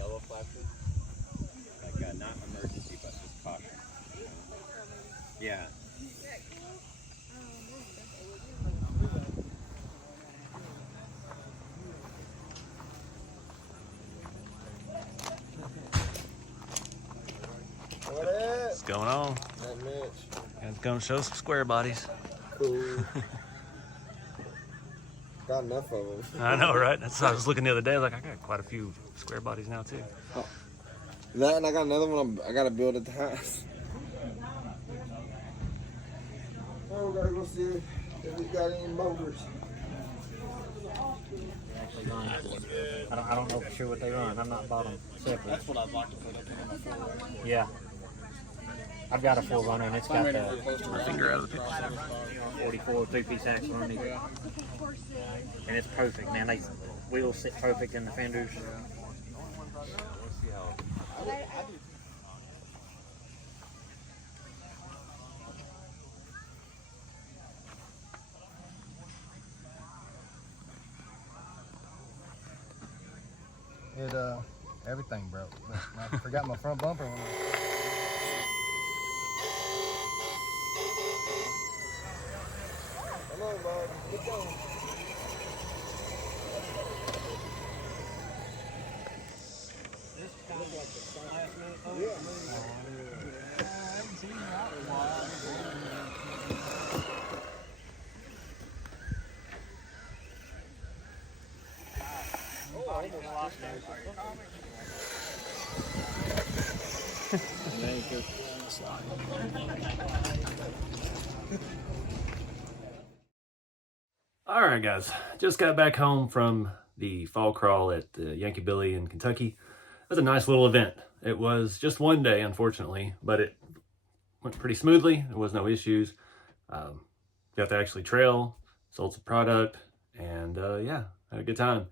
yellow flashes. Like not emergency, but just caution. Yeah. What's going on? Not much. Guys, gonna show some square bodies. Cool. Got enough of them. I know, right? That's what I was looking the other day. Like, I got quite a few square bodies now too. Oh. That and I got another one I gotta build at the house. Oh, we gotta go see if we got any motors. I don't know for sure what they run. I've not bought them separate. That's what I'd like to put up in my phone. Yeah. I've got a 4-runner and it's got My the Finger out of the picture. 44 2-piece axle on it. And it's perfect, man. They wheels sit perfect in the fenders. Everything broke. I forgot my front bumper on it. Come on, bud. Get going. All right, guys. Just got back home from the fall crawl at Yankabilly in Kentucky. It was a nice little event. It was just one day, unfortunately, but it went pretty smoothly. There was no issues. Got to actually trail, sold some product, and yeah, had a good time.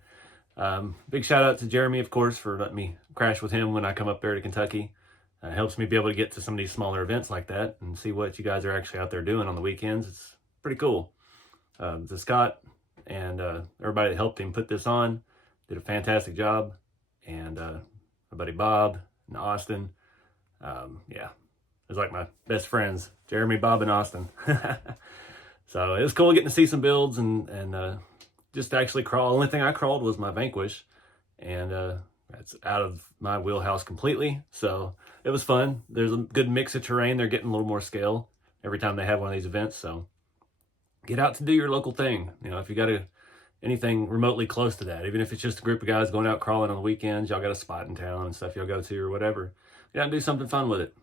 Big shout out to Jeremy, of course, for letting me crash with him when I come up there to Kentucky. Helps me be able to get to some of these smaller events like that and see what you guys are actually out there doing on the weekends. It's pretty cool. To Scott and everybody that helped him put this on did a fantastic job. And my buddy Bob and Austin. Yeah, it was like my best friends, Jeremy, Bob, and Austin. So it was cool getting to see some builds and just actually crawl. The only thing I crawled was my Vanquish, and that's out of my wheelhouse completely. So it was fun. There's a good mix of terrain. They're getting a little more scale every time they have one of these events. So get out to do your local thing. You know, if you got anything remotely close to that, even if it's just a group of guys going out crawling on the weekends, y'all got a spot in town and stuff y'all go to or whatever. Get out and do something fun with it.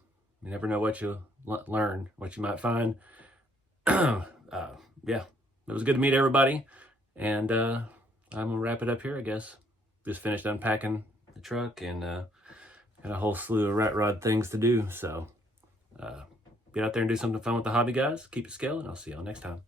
You never know what you'll learn, what you might find. Yeah, it was good to meet everybody. And I'm gonna wrap it up here, I guess. Just finished unpacking the truck and got a whole slew of rat rod things to do. So get out there and do something fun with the hobby, guys. Keep it scaling. I'll see y'all next time.